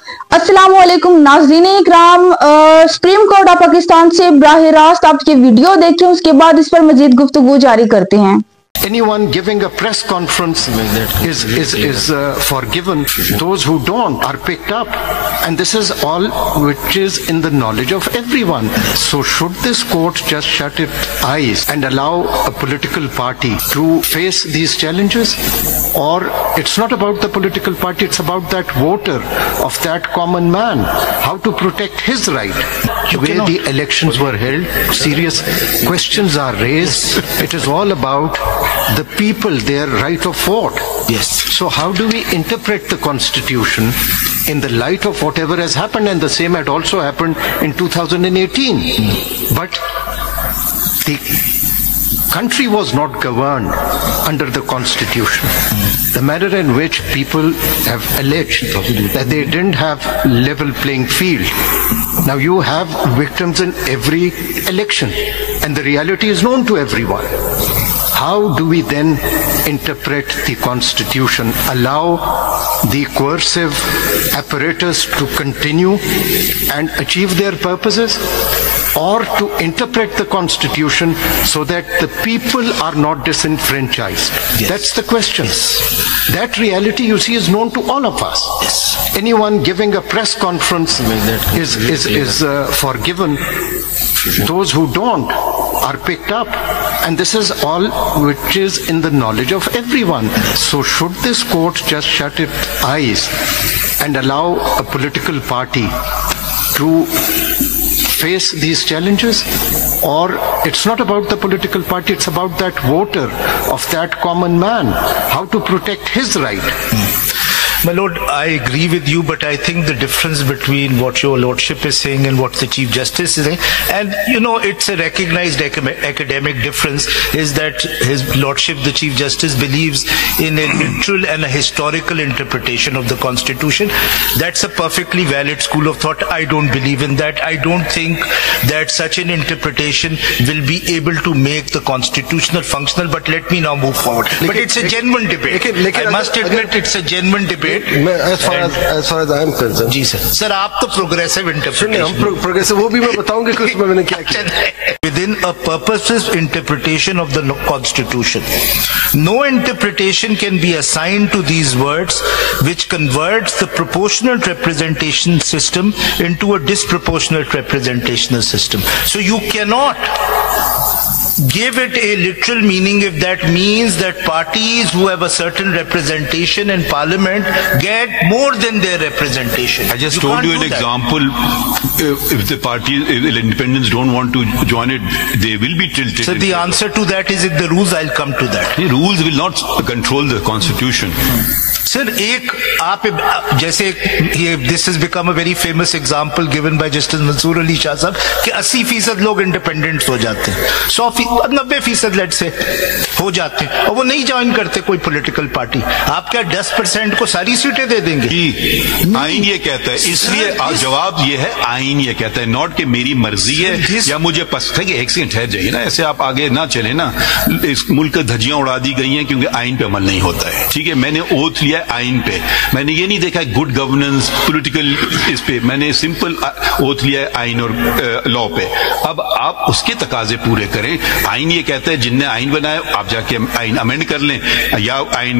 अस्सलाम वालेकुम नाज़रीन इकराम। सुप्रीम कोर्ट ऑफ पाकिस्तान से बराह रास्त आप ये वीडियो देखें, उसके बाद इस पर मजीद गुफ्तगू जारी करते हैं। Anyone giving a press conference is forgiven. Those who don't are picked up. And this is all which is in the knowledge of everyone. So should this court just shut its eyes and allow a political party to face these challenges? Or it's not about the political party, it's about that voter, of that common man, how to protect his right. The way the elections were held, serious questions are raised. It is all about the people, their right of vote. Yes. So how do we interpret the Constitution in the light of whatever has happened? And the same had also happened in 2018. But the country was not governed under the Constitution. The manner in which people have alleged that they didn't have level playing field. Now you have victims in every election, and the reality is known to everyone. How do we then interpret the Constitution, allow the coercive apparatus to continue and achieve their purposes, or to interpret the Constitution so that the people are not disenfranchised? Yes. That's the question. Yes. That reality, you see, is known to all of us. Yes. Anyone giving a press conference is forgiven. Those who don't are picked up. And this is all which is in the knowledge of everyone. So should this court just shut its eyes and allow a political party to face these challenges? Or it's not about the political party, it's about that voter, of that common man, how to protect his right. My Lord, I agree with you, but I think the difference between what your Lordship is saying and what the Chief Justice is saying, and you know, it's a recognized academic difference, is that His Lordship, the Chief Justice, believes in a literal and a historical interpretation of the Constitution. That's a perfectly valid school of thought. I don't believe in that. I don't think that such an interpretation will be able to make the Constitutional functional, but let me now move forward. But it's a genuine debate. I must admit it's a genuine debate. As far as I am concerned. जी sir. Sir आप तो progressive interpretation. हम progressive, वो भी मैं बताऊंगा कि उसमें मैंने क्या किया. Within a purposive interpretation of the Constitution, no interpretation can be assigned to these words which converts the proportional representation system into a disproportionate representational system. So you cannot give it a literal meaning if that means that parties who have a certain representation in parliament get more than their representation. I just told you an example. If the parties, if the independents don't want to join it, they will be tilted. So the answer to that is in the rules. I'll come to that. The rules will not control the Constitution. Sir एक आप जैसे ये this has become a very famous example given by justice Mansoor Ali Shah साहब कि 80% लोग independents हो जाते हैं, 90% लेट से हो जाते हैं और वो नहीं ज्वाइन करते कोई पॉलिटिकल पार्टी. आप क्या 10% को सारी सीटें दे देंगे? आइन ये कहता है, इसलिए जवाब ये है, आइन ये कहता है, नॉट कि मेरी मर्जी है या मुझे पसंद है. कि एक सेकंड ठहर जाइए ना, ऐसे आप आगे ना चले ना. इस मुल्क की धज्जियां उड़ा दी गई हैं क्योंकि आइन पे अमल नहीं होता है. ठीक है, मैंने ओथ लिया आइन पे, मैंने ये नहीं देखा गुड गवर्नेंस पॉलिटिकल इस पे, मैंने सिंपल ओथ लिया है आइन और लॉ पे. अब आप उसके तकाजे पूरे करें. आइन ये कहता है जिनने आइन बनाया आप जाके आइन अमेंड कर लें, या आइन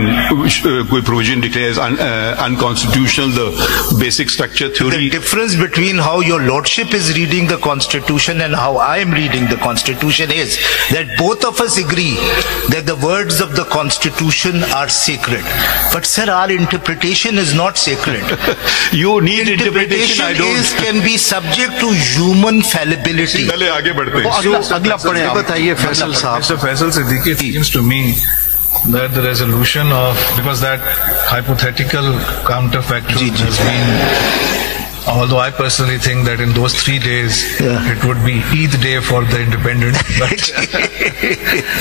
कोई provision declares unconstitutional the basic structure theory. The difference between how your lordship is reading the Constitution and how I am reading the Constitution is that both of us agree that the words of the Constitution are sacred. But sir, our interpretation is not sacred. You need interpretation. I don't. Can be subject to human fallibility. पहले आगे बढ़ते हैं. अगला पढ़े आप बताइए फैसल साहब. Mr. Faisal Siddiqui, it seems to me that the resolution of, because that hypothetical counterfactual has been, although I personally think that in those 3 days it would be Eid day for the independent, but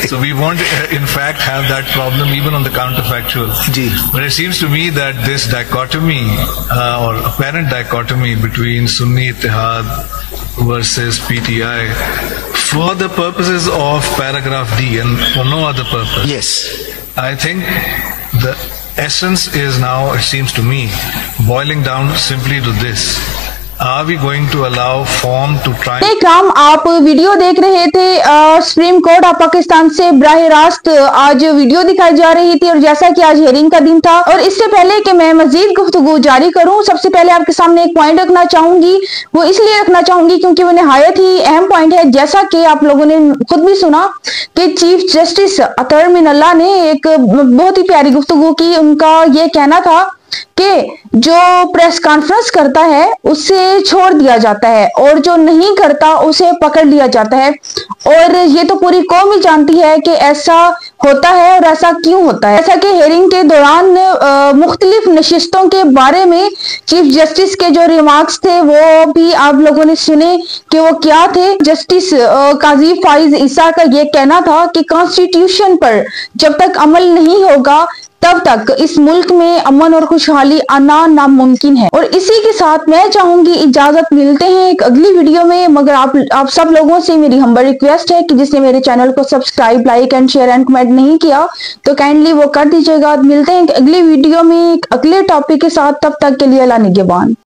so we won't in fact have that problem even on the counterfactual. But it seems to me that this dichotomy or apparent dichotomy between Sunni Ittihad versus PTI for the purposes of paragraph D and for no other purpose. Yes. I think the essence is now, it seems to me, boiling down simply to this. Are we going to allow form to try? इकराम, आप video देख रहे थे supreme court of Pakistan से बराह रास्त आज video दिखाई जा रही थी, और जैसा कि आज हियरिंग का दिन था, और इससे पहले कि मैं मजीद गुफ्तगू जारी करूं, सबसे पहले आपके सामने एक पॉइंट रखना चाहूंगी। वो इसलिए रखना चाहूंगी क्योंकि वो निहायत ही अहम पॉइंट है। जैसा कि आप लोगों ने खुद भी सुना कि चीफ जस्टिस अतर मिनल्ला ने एक बहुत ही प्यारी गुफ्तगू की। उनका ये कहना था कि जो प्रेस कॉन्फ्रेंस करता है उससे छोड़ दिया जाता है, और जो नहीं करता उसे पकड़ लिया जाता है। और ये तो पूरी कौम ही जानती है कि ऐसा होता है और ऐसा क्यों होता है। ऐसा कि हियरिंग के दौरान मुख्तलिफ नशिस्तों के बारे में चीफ जस्टिस के जो रिमार्क्स थे वो भी आप लोगों ने सुने कि वो क्या थे। जस्टिस काजी फाइज ईसा का ये कहना था कि कॉन्स्टिट्यूशन पर जब तक अमल नहीं होगा तब तक इस मुल्क में अमन और खुशहाली आना नामुमकिन है। और इसी के साथ मैं चाहूंगी इजाजत, मिलते हैं एक अगली वीडियो में। मगर आप सब लोगों से मेरी हम्बल रिक्वेस्ट है कि जिसने मेरे चैनल को subscribe, like and share and comment नहीं किया तो काइंडली वो कर दीजिएगा। मिलते हैं एक अगली वीडियो में एक अगले टॉपिक के साथ, तब तक के लिए अल्लाह निगहबान।